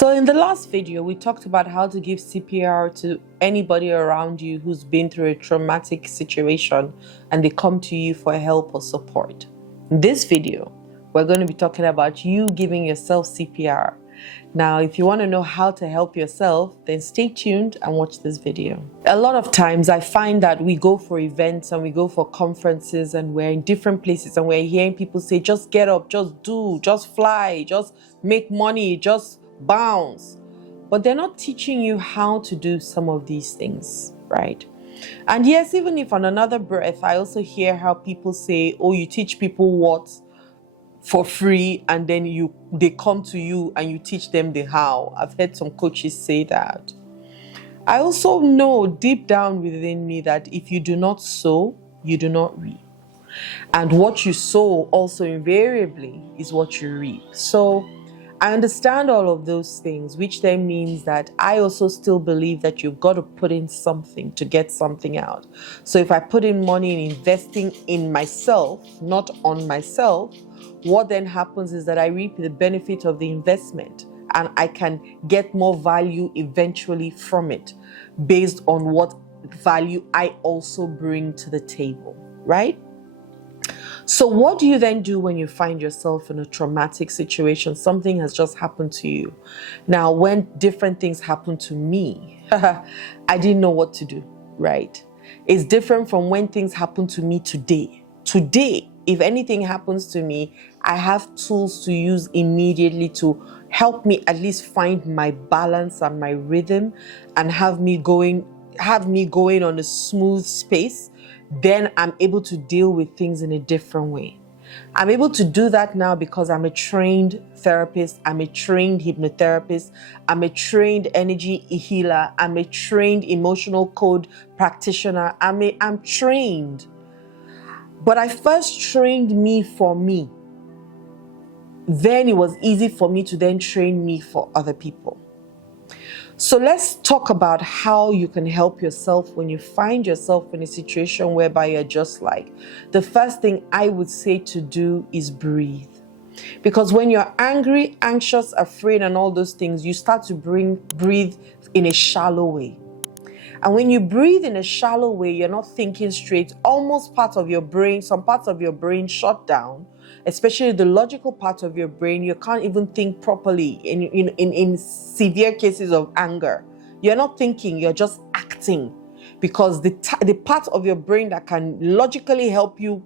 So in the last video, we talked about how to give CPR to anybody around you who's been through a traumatic situation and they come to you for help or support. In this video, we're going to be talking about you giving yourself CPR. Now, if you want to know how to help yourself, then stay tuned and watch this video. A lot of times I find that we go for events and we go for conferences and we're in different places and we're hearing people say, just get up, just do, just fly, just make money, just bounce. But they're not teaching you how to do some of these things, right? And yes, even if on another breath, I also hear how people say, oh, you teach people what for free, and then they come to you and you teach them the how. I've heard some coaches say that. I also know deep down within me that if you do not sow, you do not reap. And what you sow also invariably is what you reap. So I understand all of those things, which then means that I also still believe that you've got to put in something to get something out. So if I put in money in investing in myself, not on myself, what then happens is that I reap the benefit of the investment and I can get more value eventually from it based on what value I also bring to the table, right? So what do you then do when you find yourself in a traumatic situation? Something has just happened to you. Now, when different things happen to me, I didn't know what to do, right? It's different from when things happen to me today. Today, if anything happens to me, I have tools to use immediately to help me at least find my balance and my rhythm and have me going on a smooth space. Then I'm able to deal with things in a different way. I'm able to do that now because I'm a trained therapist, I'm a trained hypnotherapist, I'm a trained energy healer, I'm a trained emotional code practitioner, I'm trained. But I first trained me for me. Then it was easy for me to then train me for other people. So let's talk about how you can help yourself when you find yourself in a situation whereby you're just like, the first thing I would say to do is breathe. Because when you're angry, anxious, afraid, and all those things, you start to breathe in a shallow way. And when you breathe in a shallow way, you're not thinking straight. Almost some parts of your brain shut down, especially the logical part of your brain. You can't even think properly in severe cases of anger. You're not thinking, you're just acting, because the part of your brain that can logically help you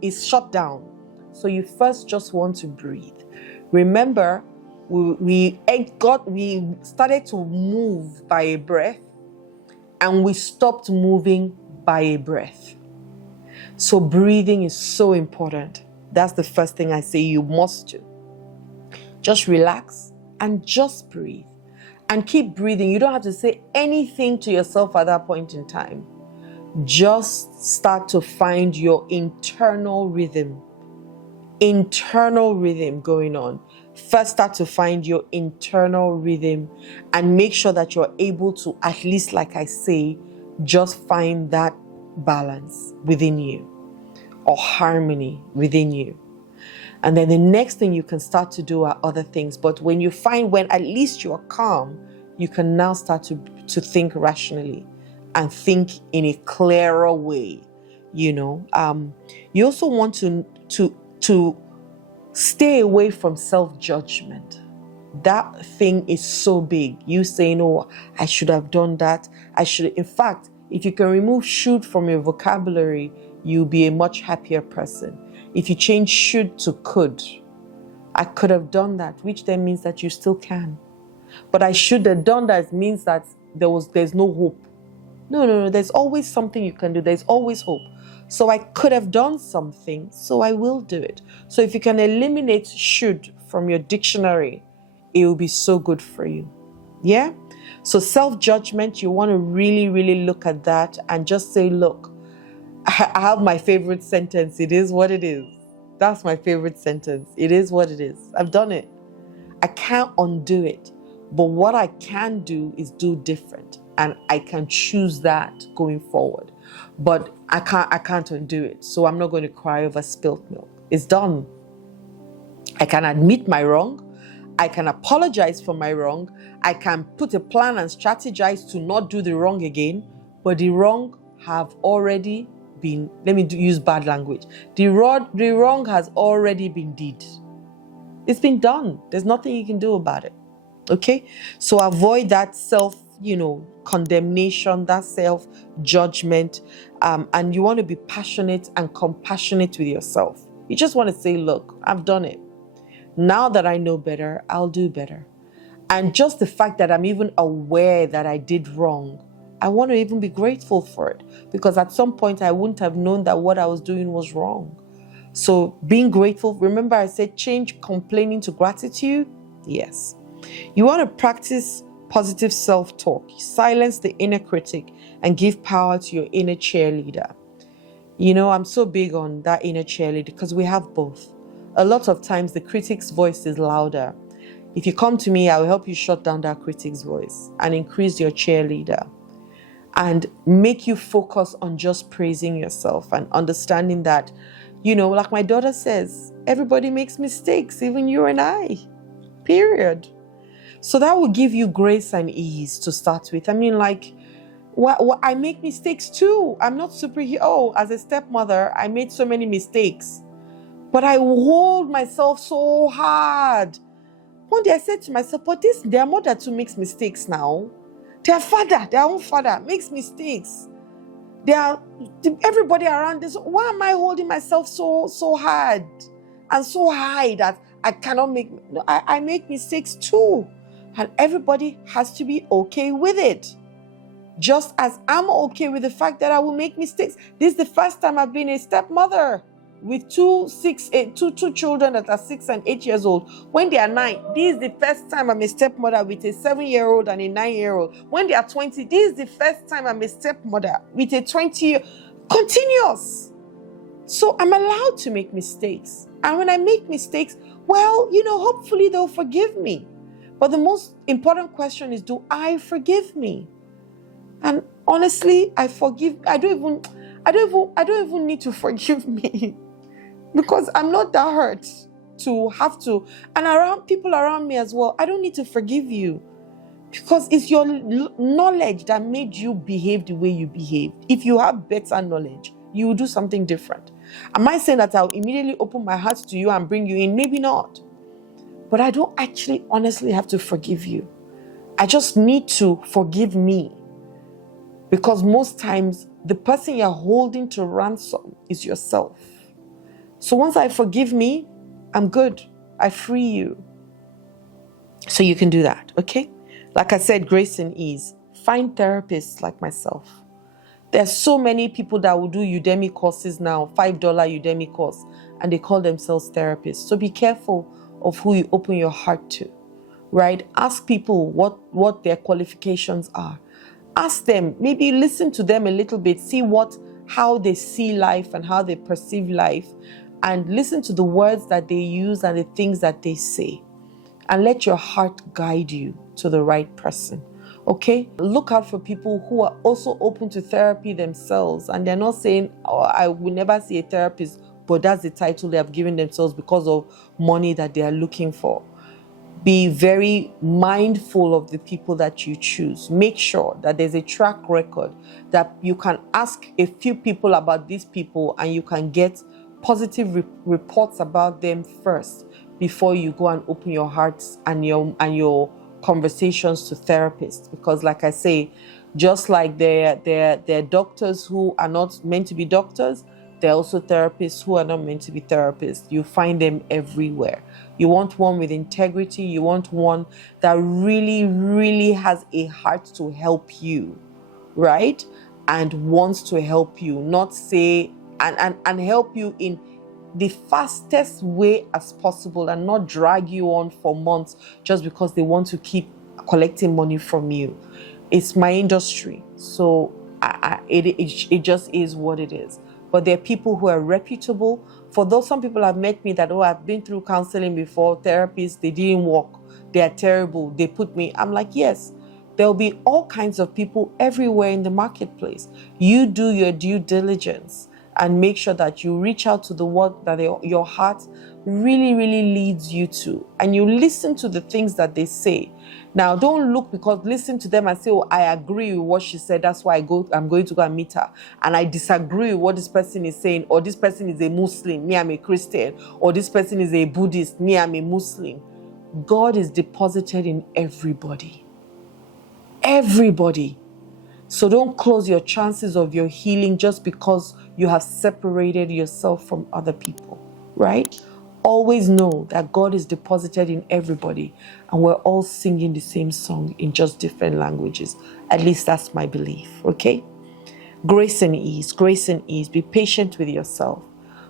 is shut down. So you first just want to breathe. Remember, we started to move by a breath, and we stopped moving by a breath. So breathing is so important. That's the first thing I say you must do. Just relax and just breathe. And keep breathing. You don't have to say anything to yourself at that point in time. Just start to find your internal rhythm going on. First, start to find your internal rhythm and make sure that you're able to, at least like I say, just find that balance within you or harmony within you. And then the next thing you can start to do are other things. But when at least you're calm, you can now start to think rationally and think in a clearer way. You also want to stay away from self-judgment. That thing is so big. You saying, oh, I should have done that. In fact, if you can remove should from your vocabulary, you'll be a much happier person. If you change should to could, I could have done that, which then means that you still can. But I should have done that means that there's no hope. No, there's always something you can do. There's always hope. So I could have done something, so I will do it. So if you can eliminate should from your dictionary, it will be so good for you. Yeah? So self-judgment, you want to really, really look at that and just say, look, I have my favorite sentence. It is what it is. That's my favorite sentence. It is what it is. I've done it. I can't undo it. But what I can do is do different. And I can choose that going forward. But I can't undo it. So I'm not going to cry over spilt milk. It's done. I can admit my wrong. I can apologize for my wrong. I can put a plan and strategize to not do the wrong again, but the wrong have already been, use bad language. The wrong has already been did. It's been done. There's nothing you can do about it. Okay? So avoid that condemnation, that self-judgment, and you want to be passionate and compassionate with yourself. You just want to say, look, I've done it. Now that I know better, I'll do better. And just the fact that I'm even aware that I did wrong, I want to even be grateful for it, because at some point I wouldn't have known that what I was doing was wrong. So being grateful, remember I said change complaining to gratitude? Yes. You want to practice positive self-talk, silence the inner critic, and give power to your inner cheerleader. I'm so big on that inner cheerleader because we have both. A lot of times the critic's voice is louder. If you come to me, I will help you shut down that critic's voice and increase your cheerleader and make you focus on just praising yourself and understanding that, like my daughter says, everybody makes mistakes, even you and I, period. So that will give you grace and ease to start with. I make mistakes too. I'm not superhero. As a stepmother, I made so many mistakes. But I hold myself so hard. One day I said to myself, but their mother too makes mistakes now. Their own father makes mistakes. Everybody around this. Why am I holding myself so hard and so high that I cannot make? I make mistakes too. And everybody has to be okay with it. Just as I'm okay with the fact that I will make mistakes. This is the first time I've been a stepmother with two children that are 6 and 8 years old. When they are 9, this is the first time I'm a stepmother with a 7-year-old and a 9-year-old. When they are 20, this is the first time I'm a stepmother with a 20-year continuous. So I'm allowed to make mistakes. And when I make mistakes, hopefully they'll forgive me. But the most important question is, do I forgive me? And honestly, I forgive. I don't even need to forgive me because I'm not that hurt to have to. And around people around me as well, I don't need to forgive you because it's your knowledge that made you behave the way you behaved. If you have better knowledge, you will do something different. Am I saying that I'll immediately open my heart to you and bring you in? Maybe not. But I don't actually honestly have to forgive you. I just need to forgive me. Because most times, the person you're holding to ransom is yourself. So once I forgive me, I'm good. I free you. So you can do that, okay? Like I said, grace and ease. Find therapists like myself. There's so many people that will do Udemy courses now, $5 Udemy course, and they call themselves therapists. So be careful of who you open your heart to, right? Ask people what their qualifications are. Ask them, maybe listen to them a little bit, see how they see life and how they perceive life, and listen to the words that they use and the things that they say. And let your heart guide you to the right person, okay? Look out for people who are also open to therapy themselves, and they're not saying, oh, I will never see a therapist, but that's the title they have given themselves because of money that they are looking for. Be very mindful of the people that you choose. Make sure that there's a track record, that you can ask a few people about these people and you can get positive reports about them first before you go and open your hearts and your conversations to therapists. Because like I say, just like there are doctors who are not meant to be doctors, there are also therapists who are not meant to be therapists. You find them everywhere. You want one with integrity. You want one that really, really has a heart to help you, right? And wants to help you, not say, and help you in the fastest way as possible and not drag you on for months just because they want to keep collecting money from you. It's my industry. So it just is what it is. But there are people who are reputable. For those, some people have met me that, oh, I've been through counseling before, therapists, they didn't work. They are terrible. They put me. I'm like, yes, there'll be all kinds of people everywhere in the marketplace. You do your due diligence and make sure that you reach out to the one that your heart really, really leads you to, and you listen to the things that they say. Now, don't look, because listen to them and say, oh, I agree with what she said, that's why I'm going to go and meet her. And I disagree with what this person is saying, or this person is a Muslim, me, I'm a Christian, or this person is a Buddhist, me, I'm a Muslim. God is deposited in everybody. Everybody. So don't close your chances of your healing just because you have separated yourself from other people, right? Always know that God is deposited in everybody, and we're all singing the same song in just different languages. At least that's my belief, okay? Grace and ease, grace and ease. Be patient with yourself.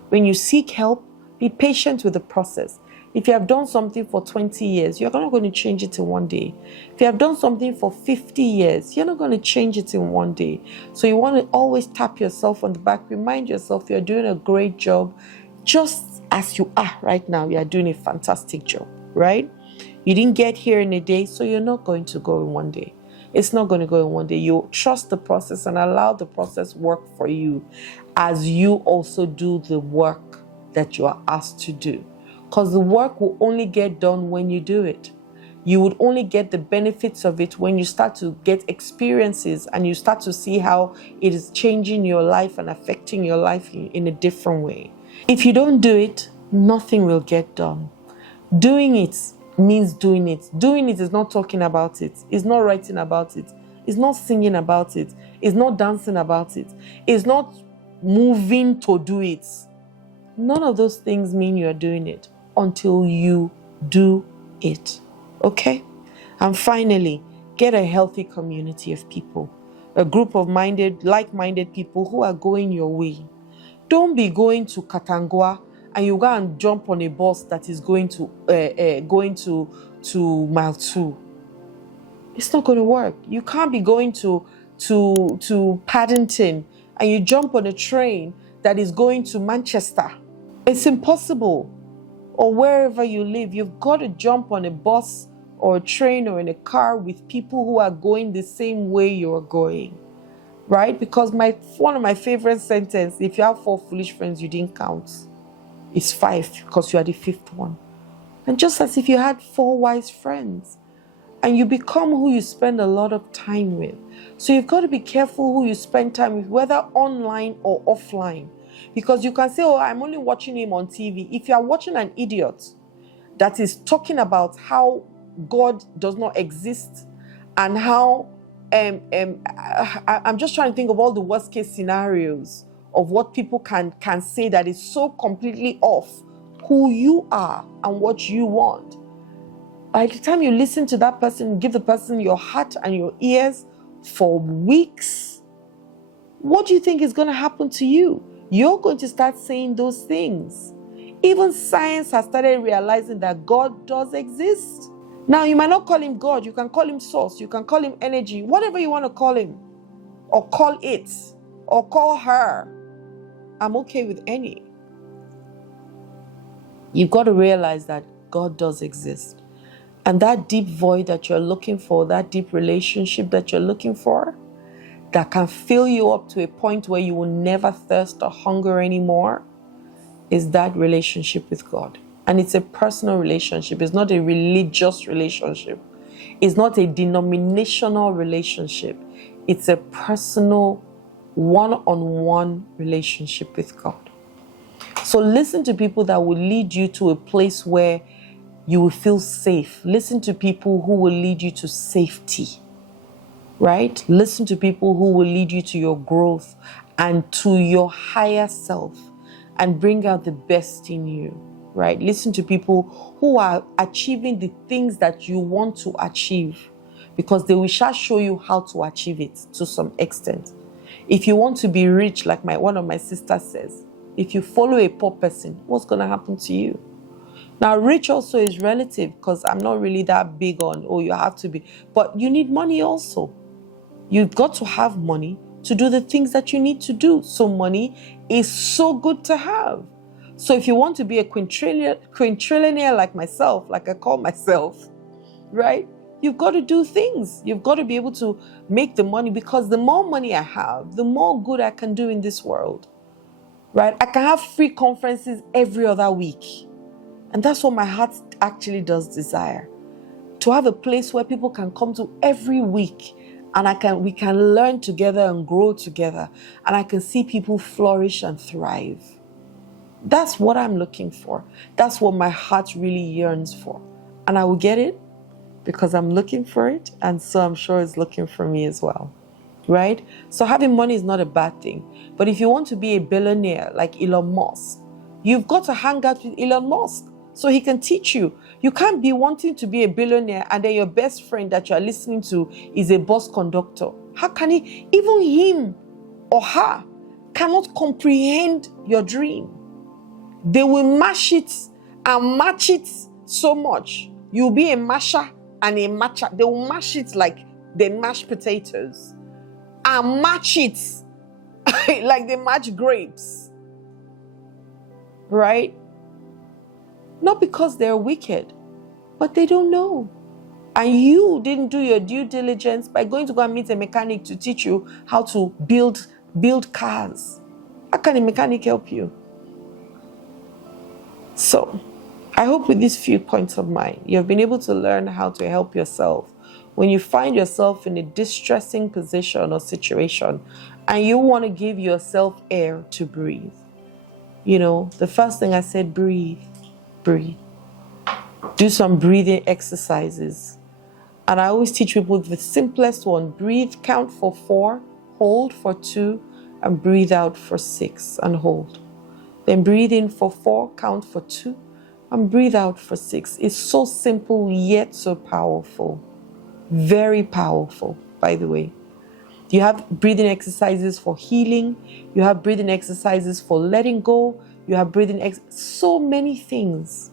When you seek help, be patient with the process. If you have done something for 20 years, you're not going to change it in one day. If you have done something for 50 years, you're not going to change it in one day. So you want to always tap yourself on the back. Remind yourself you're doing a great job. Just as you are right now, you are doing a fantastic job, right? You didn't get here in a day, so you're not going to go in one day. It's not going to go in one day. You trust the process and allow the process work for you as you also do the work that you are asked to do. Because the work will only get done when you do it. You would only get the benefits of it when you start to get experiences and you start to see how it is changing your life and affecting your life in a different way. If you don't do it, nothing will get done. Doing it means doing it. Doing it is not talking about it. It's not writing about it. It's not singing about it. It's not dancing about it. It's not moving to do it. None of those things mean you're doing it until you do it. Okay? And finally, get a healthy community of people. A group of like-minded people who are going your way. Don't be going to Katangwa and you go and jump on a bus that is going to mile 2. It's not going to work. You can't be going to Paddington and you jump on a train that is going to Manchester. It's impossible. Or wherever you live, you've got to jump on a bus or a train or in a car with people who are going the same way you're going, right? Because one of my favorite sentences, if you have 4 foolish friends, you didn't count. It's 5 because you are the 5th one. And just as if you had 4 wise friends, and you become who you spend a lot of time with. So you've got to be careful who you spend time with, whether online or offline. Because you can say, oh, I'm only watching him on TV. If you are watching an idiot that is talking about how God does not exist and how, I'm just trying to think of all the worst case scenarios of what people can say that is so completely off who you are and what you want. By the time you listen to that person, give the person your heart and your ears for weeks, what do you think is going to happen to you? You're going to start saying those things. Even science has started realizing that God does exist. Now, you might not call him God. You can call him source. You can call him energy. Whatever you want to call him. Or call it. Or call her. I'm okay with any. You've got to realize that God does exist. And that deep void that you're looking for, that deep relationship that you're looking for, that can fill you up to a point where you will never thirst or hunger anymore, is that relationship with God. And it's a personal relationship. It's not a religious relationship. It's not a denominational relationship. It's a personal, one-on-one relationship with God. So listen to people that will lead you to a place where you will feel safe. Listen to people who will lead you to safety. Right? Listen to people who will lead you to your growth and to your higher self and bring out the best in you, right? Listen to people who are achieving the things that you want to achieve, because they will show you how to achieve it to some extent. If you want to be rich, like one of my sisters says, if you follow a poor person, what's going to happen to you? Now, rich also is relative, because I'm not really that big on, oh, you have to be, but you need money also. You've got to have money to do the things that you need to do. So money is so good to have. So if you want to be a quintrillionaire like myself, like I call myself, right? You've got to do things. You've got to be able to make the money, because the more money I have, the more good I can do in this world, right? I can have free conferences every other week. And that's what my heart actually does desire. To have a place where people can come to every week, and we can learn together and grow together, and I can see people flourish and thrive. That's what I'm looking for. That's what my heart really yearns for. And I will get it because I'm looking for it, and so I'm sure it's looking for me as well. Right? So having money is not a bad thing. But if you want to be a billionaire like Elon Musk, you've got to hang out with Elon Musk so he can teach you. You can't be wanting to be a billionaire and then your best friend that you're listening to is a bus conductor. How can he, even him or her, cannot comprehend your dream? They will mash it and match it so much. You'll be a masher and a matcher. They will mash it like they mash potatoes and match it like they match grapes. Right? Not because they're wicked, but they don't know. And you didn't do your due diligence by going to go and meet a mechanic to teach you how to build cars. How can a mechanic help you? So, I hope with these few points of mine, you've been able to learn how to help yourself when you find yourself in a distressing position or situation and you want to give yourself air to breathe. You know, the first thing I said, breathe. Do some breathing exercises. And I always teach people the simplest one: breathe, count for 4, hold for 2, and breathe out for 6 and hold. Then breathe in for 4, count for 2, and breathe out for 6. It's so simple yet so powerful. Very powerful, by the way. You have breathing exercises for healing. You have breathing exercises for letting go. You have so many things.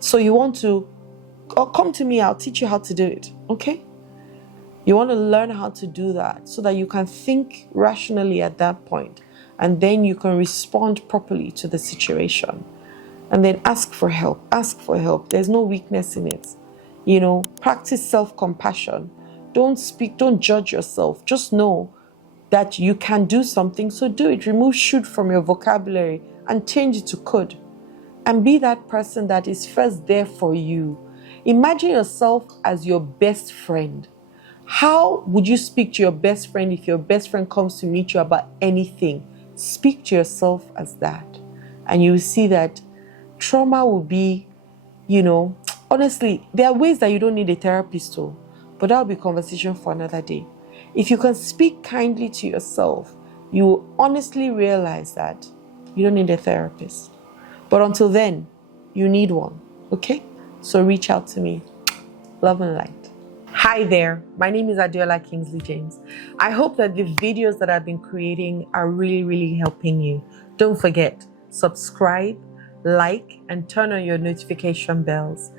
So you want to come to me, I'll teach you how to do it, okay? You want to learn how to do that so that you can think rationally at that point, and then you can respond properly to the situation. And then ask for help. Ask for help. There's no weakness in it. You know, practice self-compassion. Don't judge yourself. Just know that you can do something, so do it. Remove should from your vocabulary and change it to could. And be that person that is first there for you. Imagine yourself as your best friend. How would you speak to your best friend if your best friend comes to meet you about anything? Speak to yourself as that. And you will see that trauma will be, you know, honestly, there are ways that you don't need a therapist to, but that will be a conversation for another day. If you can speak kindly to yourself, you will honestly realize that you don't need a therapist. But until then, you need one, okay? So reach out to me. Love and light. Hi there, my name is Adiola Kingsley James. I hope that the videos that I've been creating are really helping you. Don't forget, subscribe, like, and turn on your notification bells.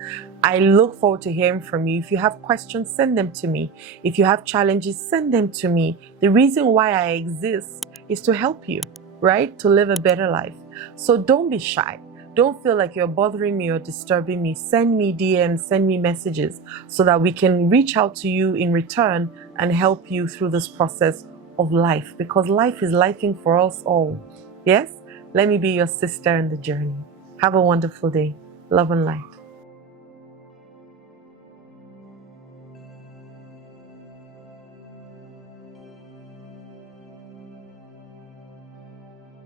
I look forward to hearing from you. If you have questions, send them to me. If you have challenges, send them to me. The reason why I exist is to help you, right? To live a better life. So don't be shy. Don't feel like you're bothering me or disturbing me. Send me DMs, send me messages so that we can reach out to you in return and help you through this process of life, because life is lifing for us all. Yes? Let me be your sister in the journey. Have a wonderful day. Love and light.